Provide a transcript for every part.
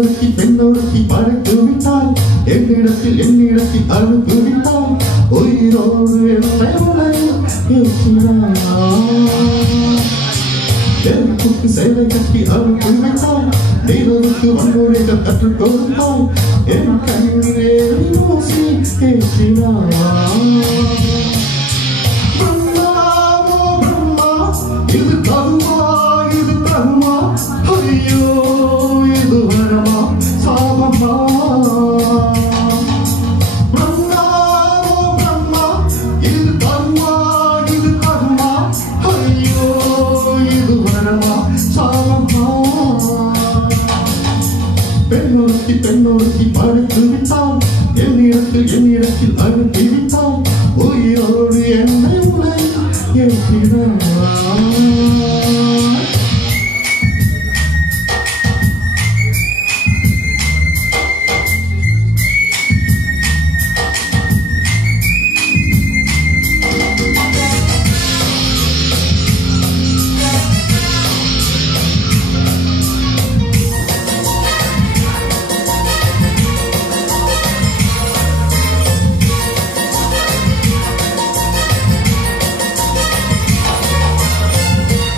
பெண்ணொருத்தி படைத்து விட்டாய் என்னிடத்தில் அழுத்து விட்டாய் உயிரோடு என்னை நெருப்புக்கு சேலை கட்டி அழுத்து விட்டாய் நீருக்கு வன்முறைகள் கற்றுக் கொடுத்தாய் என் கண்ணீரே ஊசி ஏற்றினாய் இது தருமா இது தருமா ஐயோ இது வரமா சாபமா பிரம்மா இது தருமா இது தருமா ஐயோ இது வரமா சாபமா பெண்ணொருத்தி படைத்து விட்டால் என்னிடத்தில் அழுத்தி விட்டால் உயிரோடு என்னை உலை ஏற்றினாய்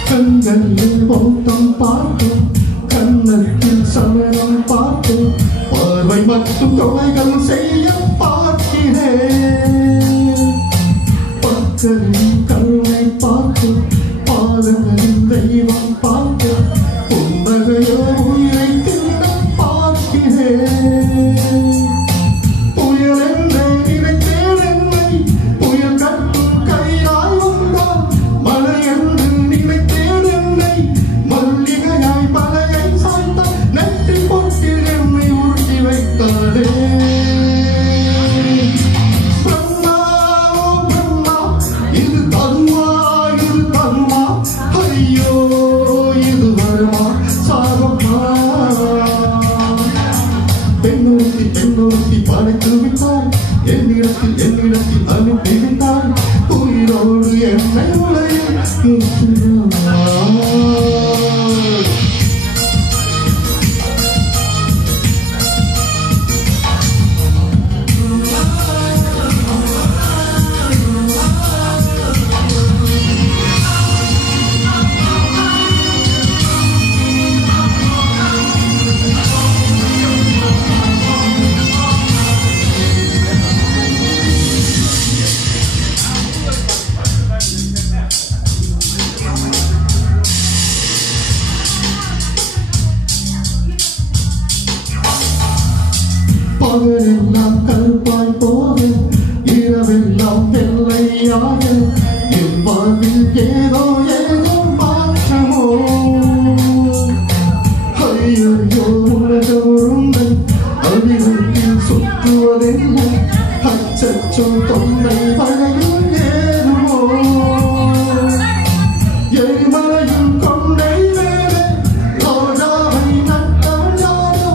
கண்களில் ஓட்டம் பார்க்கும் கண்ணத்தில் சமரம் பார்க்கும் பார்வை மட்டும் தொலைகள் செய்ய பார்க்கிறேன் பக்தரின் கருணை பார்க்கும் பாதங்களின் தெய்வம் பார்க்கும் புன்னகையோ உயிரை தின்ன பார்க்கிறேன் புயல் என்னை நினைத்தேன் என்னை புயல் கட்டும் கையாய் வந்தால் மழை என்று மல்லிகையாய் பலையை சாய்த்தால் நெற்றி பொட்டில் என்னை உருட்டி வைத்தாளே பிரம்மா இது தருமா ஐயோ இது வருமா சாபமா பெண்ணொருத்தி படைத்து விட்டாய் என்னிடத்தில் அனுப்பி விட்டாய் உயிரோடு என்னை உலையில் ஏற்றினாய் பகலெல்லாம் கருப்பாய் போது இரவெல்லாம் வெள்ளையாக என் வாழ்வில் ஏதோ மாற்றமோ ஐயோ உலக உருண்டை அபிவிருத்தியில் சுற்றுவதென்ன அச்சச்சோ தொண்டை வகையில் ஏறுமோ எரிமலையும் கொண்டை வேலை ரோஜாவை நட்டவள் யாரோ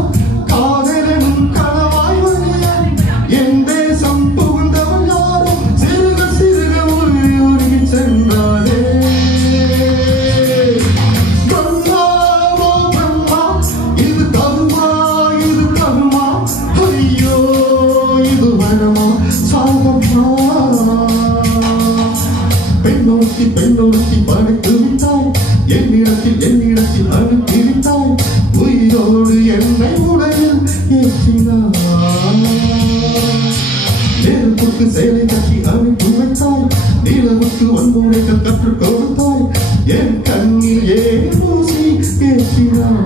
காதலனும் என் தேசம் புகுந்தவள் யாரும் சிறுக உருகி சென்றாளே பிரம்மா இது தருமா ஐயோ இது வரமா சாபமா பெண்ணொருத்தி படைத்து விட்டாய் என்னிடத்தில் அனுப்பி விட்டாய் உயிரோடு என்னை உடையில் ஏற்றினாய் நெருப்புக்கு சேலை கட்டி அனுப்பி வைத்தாய் நிலவுக்கு வன்முறைகள் கற்றுக் கொடுத்தாய் என் கண்ணில் ஏன் ஊசி ஏற்றினாய்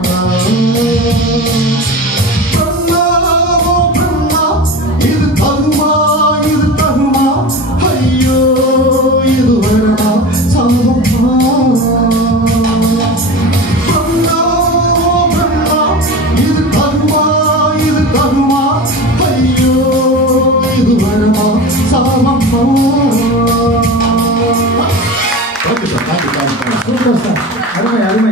இது தருமா ஐயோ இது வரமா சாபமா இது தருமா ஐயோ இது வரமா சாபமா சூப்பர் சார், அருமை அருமை.